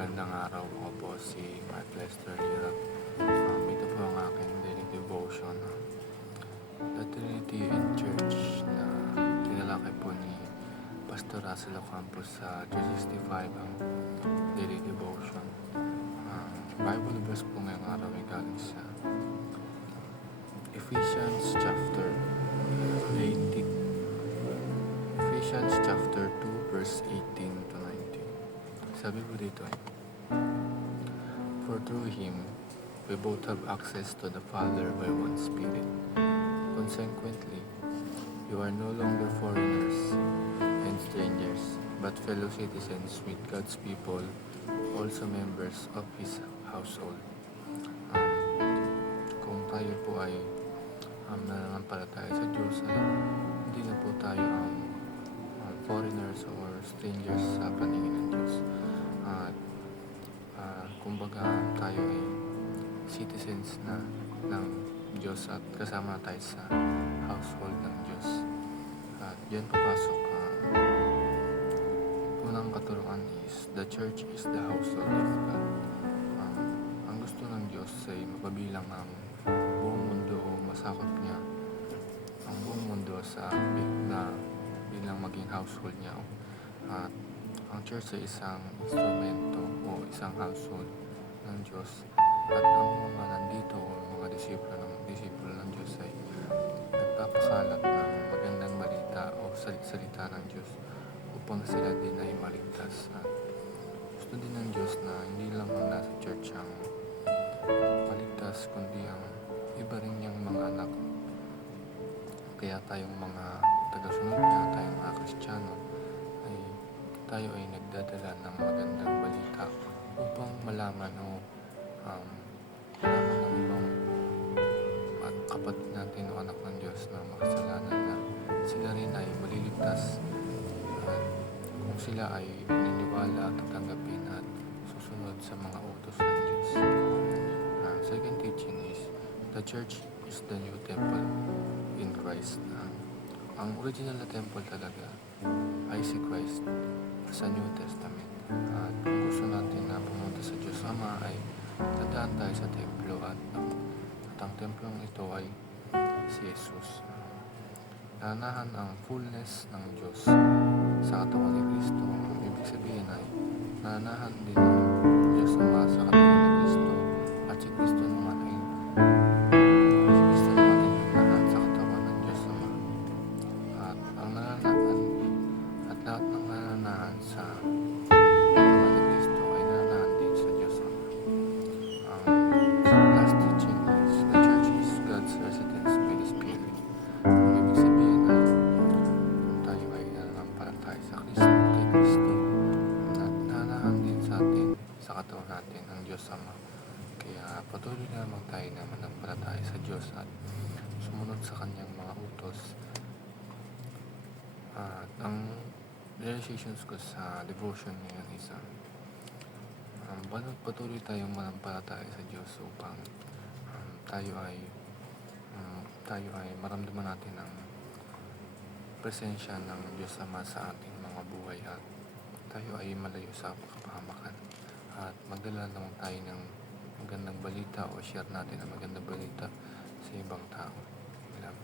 Magandang araw, ako po si Mark Lester Lira. Ito po ang aking daily devotion. The Trinity in Church na tinalakay po ni Pastor Russell Ocampo sa 365 ang daily devotion. Bible verse po ngayong araw ay galing sa Ephesians chapter 18. Ephesians chapter 2 verse 18 to 19. Sabi po dito, for through Him, we both have access to the Father by one Spirit. Consequently, you are no longer foreigners and strangers, but fellow citizens with God's people, also members of His household. Kung tayo po ay nananampalataya sa Diyos, hindi na po tayo ang foreigners or strangers sa paningin ng Diyos. Kumbaga tayo ay citizens na ng Diyos at kasama tayo sa household ng Diyos. At diyan papasok unang katuruan is the church is the household of God. Ang gusto ng Diyos ay mapabilang ang buong mundo o masakop niya ang buong mundo sa bilang maging household niya. At ang church ay isang instrumento o isang household ng Diyos, at ang mga nandito o mga disipulo ng Diyos ay nagpapakalat ng magandang balita o salita ng Diyos upang sila din ay maligtas. At gusto din ng Diyos na hindi lang ang nasa church ang maligtas, kundi ang iba rin niyang mga anak. Kaya tayong mga tagasunod niya, tayong mga Kristiyano, tayo ay nagdadala ng magandang balita upang malaman ng ibang kapatid natin o anak ng Diyos na makasalanan na sila rin ay maliligtas, at kung sila ay naniniwala at tatanggapin at susunod sa mga utos ng Diyos. Second teaching is the church is the new temple in Christ. Ang original na temple talaga ay si Christ sa New Testament. At kung gusto natin na pumunta sa Diyos Ama ay dadaan tayo sa templo, at ang templong ito ay si Jesus. Nanahan ang fullness ng Diyos sa katawan ni Kristo. Ibig sabihin ay nanahan din ang Diyos Ama sa katawan ni Kristo, at si Kristo naman ay nanahan sa katawan ng Diyos Ama. At ang nananahan at lahat ng nananahan sa katawan ni Kristo ay nananahan din sa Diyos Ama. Ang last teaching is the church is God's residence by the Spirit. Ang ibig sabihin ay kung tayo ay nananampalataya sa Kristo, kay Kristo, nananahan din sa atin, sa katawan natin ang Diyos Ama. Kaya patuloy na naman tayo na manampalataya sa Diyos at sumunod sa Kanyang mga utos. Ang realizations ko sa devotion ngayon is patuloy tayong manampalataya sa Diyos upang tayo ay maramdaman natin ang presensya ng Diyos Ama sa ating mga buhay, at tayo ay malayo sa kapahamakan, at magdala naman tayo ng magandang balita o share natin ang magandang balita sa ibang tao. Alam.